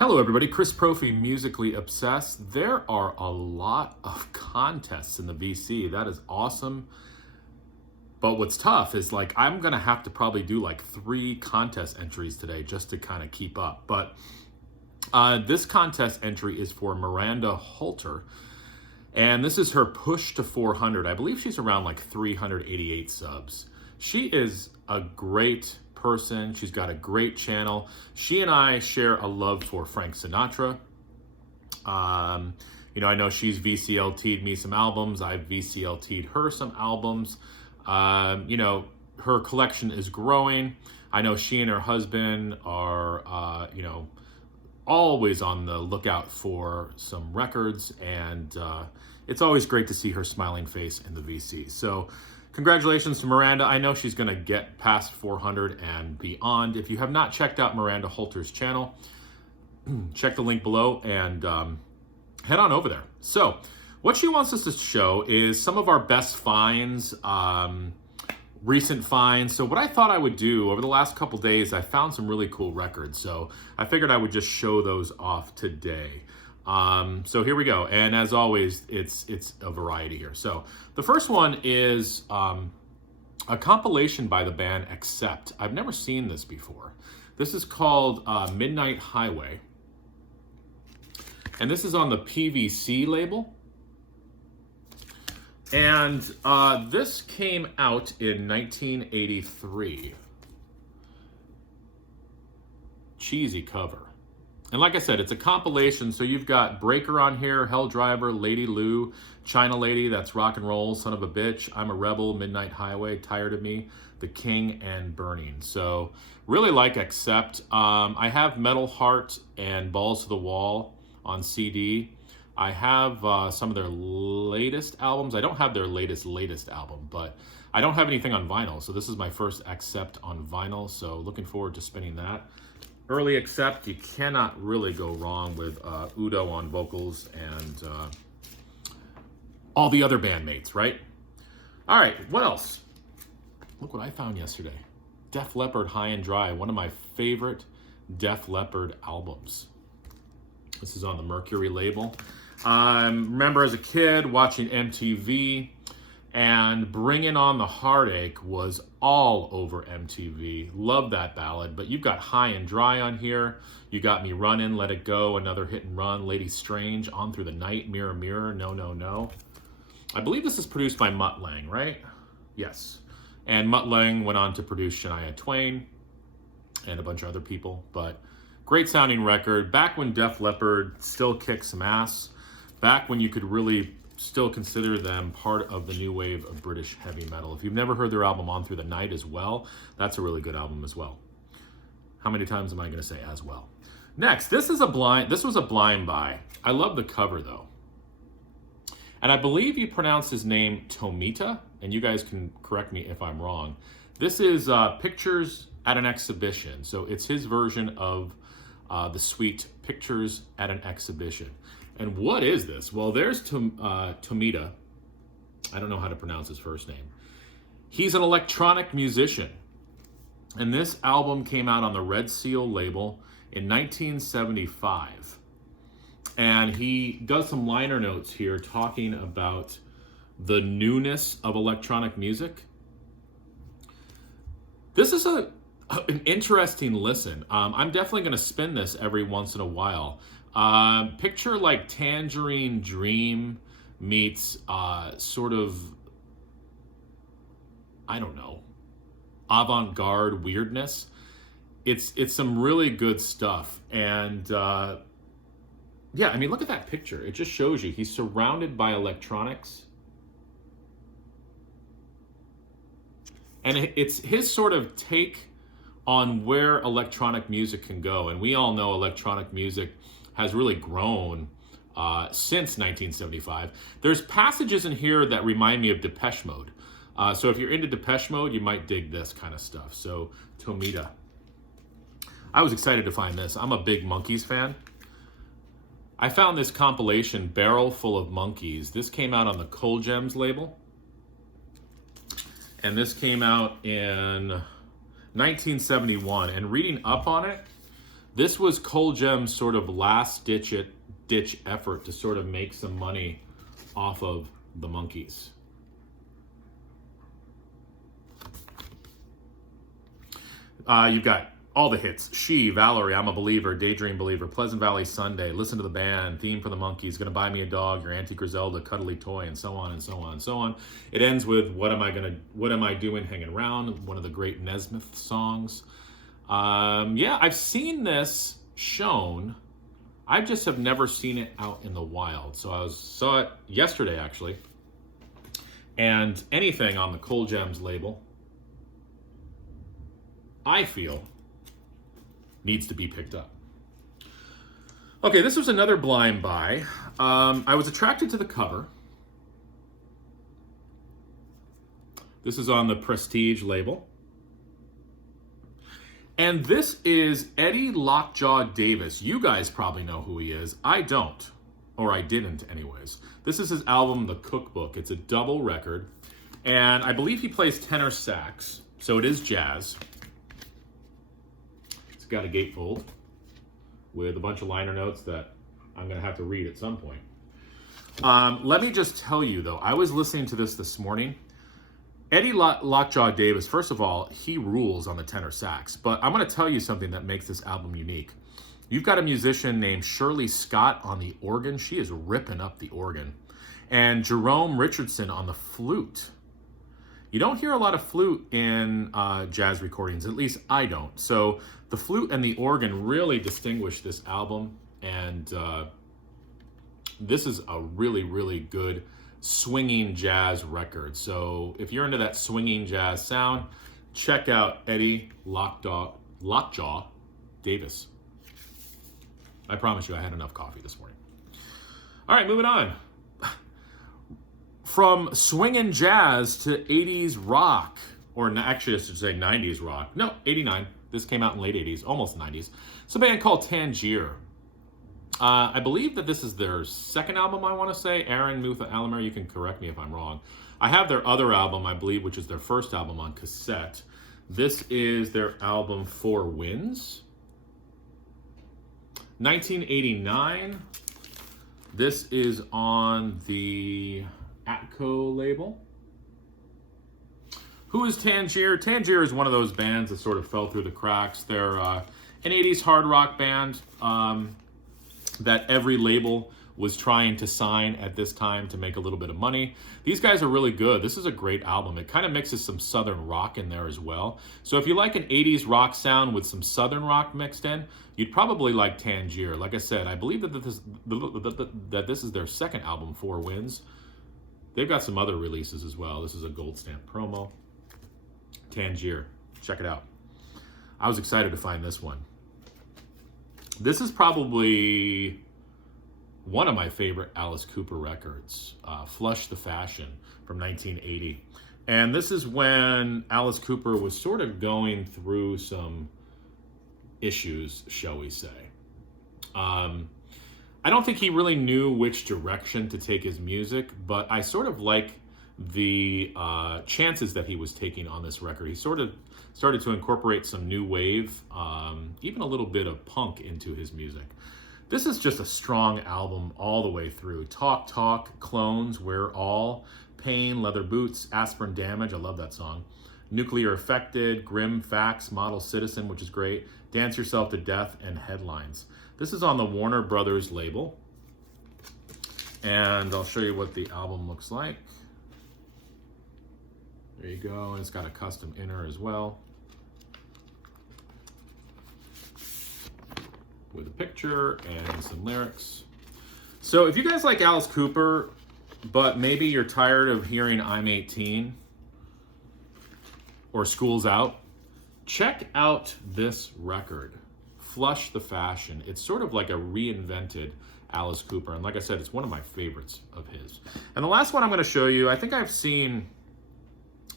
Hello everybody, Chris Profi, Musically Obsessed. There are a lot of contests in the VC. That is awesome. But what's tough is I'm gonna have to probably do 3 contest entries today just to kind of keep up. But this contest entry is for Miranda Holter. And this is her push to 400. I believe she's around 388 subs. She is a great person. She's got a great channel. She and I share a love for Frank Sinatra. I know she's VCLT'd me some albums. I've VCLT'd her some albums. Her collection is growing. I know she and her husband are, always on the lookout for some records, and it's always great to see her smiling face in the VC. So congratulations to Miranda. I know she's going to get past 400 and beyond. If you have not checked out Miranda Holter's channel, check the link below and head on over there. So what she wants us to show is some of our best finds, recent finds. So what I thought I would do over the last couple days, I found some really cool records. So I figured I would just show those off today. So here we go. And as always, it's a variety here. So the first one is a compilation by the band Accept. I've never seen this before. This is called Midnight Highway. And this is on the PVC label. And this came out in 1983. Cheesy cover. And like I said, it's a compilation, so you've got Breaker on here, Hell Driver, Lady Lou, China Lady, that's Rock and Roll, Son of a Bitch, I'm a Rebel, Midnight Highway, Tired of Me, The King, and Burning. So really like Accept. I have Metal Heart and Balls to the Wall on CD. I have some of their latest albums. I don't have their latest album, but I don't have anything on vinyl. So this is my first Accept on vinyl. So looking forward to spinning that. Early Accept, you cannot really go wrong with Udo on vocals and all the other bandmates, right? All right, what else? Look what I found yesterday. Leppard High and Dry, one of my favorite Def Leppard albums. This is on the Mercury label. Remember as a kid watching MTV, and Bringing on the Heartache was all over MTV. Love that ballad. But you've got High and Dry on here. You got Me Runnin', Let It Go, Another Hit and Run, Lady Strange, On Through the Night, Mirror Mirror, No No No. I believe this is produced by Mutt Lange, right? Yes. And Mutt Lange went on to produce Shania Twain and a bunch of other people. But great sounding record. Back when Def Leppard still kicked some ass. Back when you could really still consider them part of the new wave of British heavy metal. If you've never heard their album On Through the Night as well, that's a really good album as well. How many times am I going to say as well? Next, this was a blind buy. I love the cover though. And I believe you pronounce his name Tomita, and you guys can correct me if I'm wrong. This is Pictures at an Exhibition. So it's his version of the suite Pictures at an Exhibition. And what is this? Well, there's Tomita. I don't know how to pronounce his first name. He's an electronic musician. And this album came out on the Red Seal label in 1975. And he does some liner notes here talking about the newness of electronic music. This is an interesting listen. I'm definitely going to spin this every once in a while. Picture like Tangerine Dream meets sort of, I don't know, avant-garde weirdness. It's some really good stuff. And yeah, I mean, look at that picture. It just shows you he's surrounded by electronics. And it's his sort of take on where electronic music can go. And we all know electronic music has really grown since 1975. There's passages in here that remind me of Depeche Mode. So if you're into Depeche Mode, you might dig this kind of stuff. So Tomita. I was excited to find this. I'm a big Monkees fan. I found this compilation, Barrel Full of Monkeys. This came out on the Cold Gems label. And this came out in 1971. And reading up on it, This was Coal Gem's sort of last ditch effort to sort of make some money off of the Monkees. You've got all the hits: She, Valerie, I'm a Believer, Daydream Believer, Pleasant Valley Sunday, Listen to the Band, Theme for the Monkees, Gonna Buy Me a Dog, Your Auntie Griselda, Cuddly Toy, and so on and so on and so on. It ends with What Am I Doing Hanging Around, one of the great Nesmith songs. Yeah, I've seen this shown. I just have never seen it out in the wild. So I saw it yesterday, actually. And anything on the Coal Gems label, I feel, needs to be picked up. Okay, this was another blind buy. I was attracted to the cover. This is on the Prestige label. And this is Eddie Lockjaw Davis. You guys probably know who he is. I don't, or I didn't anyways. This is his album, The Cookbook. It's a double record. And I believe he plays tenor sax, so it is jazz. It's got a gatefold with a bunch of liner notes that I'm going to have to read at some point. Let me just tell you, though, I was listening to this morning. Eddie Lockjaw Davis, first of all, he rules on the tenor sax. But I'm going to tell you something that makes this album unique. You've got a musician named Shirley Scott on the organ. She is ripping up the organ. And Jerome Richardson on the flute. You don't hear a lot of flute in jazz recordings, at least I don't. So the flute and the organ really distinguish this album. And this is a really, really good swinging jazz record. So if you're into that swinging jazz sound, check out Eddie Lockjaw Davis. I promise you I had enough coffee this morning. All right, moving on. From swinging jazz to 80s rock, or actually I should say 90s rock. No, 89. This came out in late 80s, almost 90s. It's a band called Tangier. I believe that this is their second album, I want to say. Aaron Mutha Alamer, you can correct me if I'm wrong. I have their other album, I believe, which is their first album on cassette. This is their album, Four Winds. 1989. This is on the Atco label. Who is Tangier? Tangier is one of those bands that sort of fell through the cracks. They're an 80s hard rock band that every label was trying to sign at this time to make a little bit of money. These guys are really good. This is a great album. It kind of mixes some southern rock in there as well. So if you like an 80s rock sound with some southern rock mixed in, you'd probably like Tangier. Like I said, I believe that this is their second album, Four Winds. They've got some other releases as well. This is a gold stamp promo. Tangier, check it out. I was excited to find this one. This is probably one of my favorite Alice Cooper records, Flush the Fashion from 1980. And this is when Alice Cooper was sort of going through some issues, shall we say. I don't think he really knew which direction to take his music, but I sort of like the chances that he was taking on this record. He sort of started to incorporate some new wave, even a little bit of punk into his music. This is just a strong album all the way through. Talk, Talk, Clones, We're All, Pain, Leather Boots, Aspirin Damage, I love that song. Nuclear Affected, Grim Facts, Model Citizen, which is great, Dance Yourself to Death, and Headlines. This is on the Warner Brothers label. And I'll show you what the album looks like. There you go, and it's got a custom inner as well, with a picture and some lyrics. So if you guys like Alice Cooper, but maybe you're tired of hearing I'm 18 or School's Out, check out this record, Flush the Fashion. It's sort of like a reinvented Alice Cooper, and like I said, it's one of my favorites of his. And the last one I'm going to show you, I think I've seen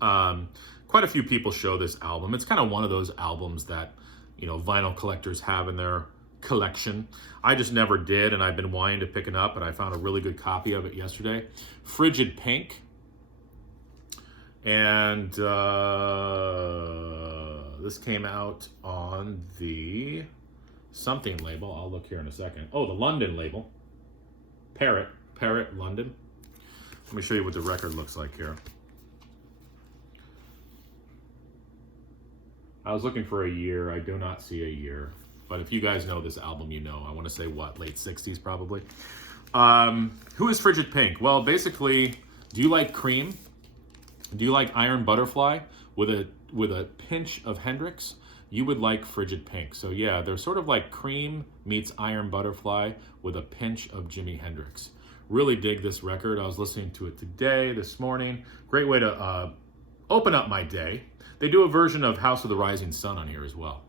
quite a few people show this album. It's kind of one of those albums that, you know, vinyl collectors have in their collection. I just never did, and I've been wanting to pick it up, and I found a really good copy of it yesterday. Frigid Pink. And this came out on the something label. I'll look here in a second. Oh, the London label. Parrot London. Let me show you what the record looks like here. I was looking for a year. I do not see a year. But if you guys know this album, you know. I want to say what, late 60s probably. Who is Frigid Pink? Well, basically, do you like Cream? Do you like Iron Butterfly with a pinch of Hendrix? You would like Frigid Pink. So yeah, they're sort of like Cream meets Iron Butterfly with a pinch of Jimi Hendrix. Really dig this record. I was listening to it today, this morning. Great way to open up my day. They do a version of House of the Rising Sun on here as well.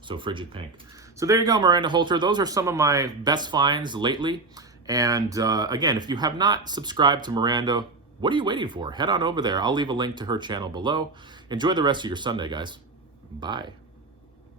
So Frigid Pink. So there you go, Miranda Holter. Those are some of my best finds lately. And again, if you have not subscribed to Miranda, what are you waiting for? Head on over there. I'll leave a link to her channel below. Enjoy the rest of your Sunday, guys. Bye.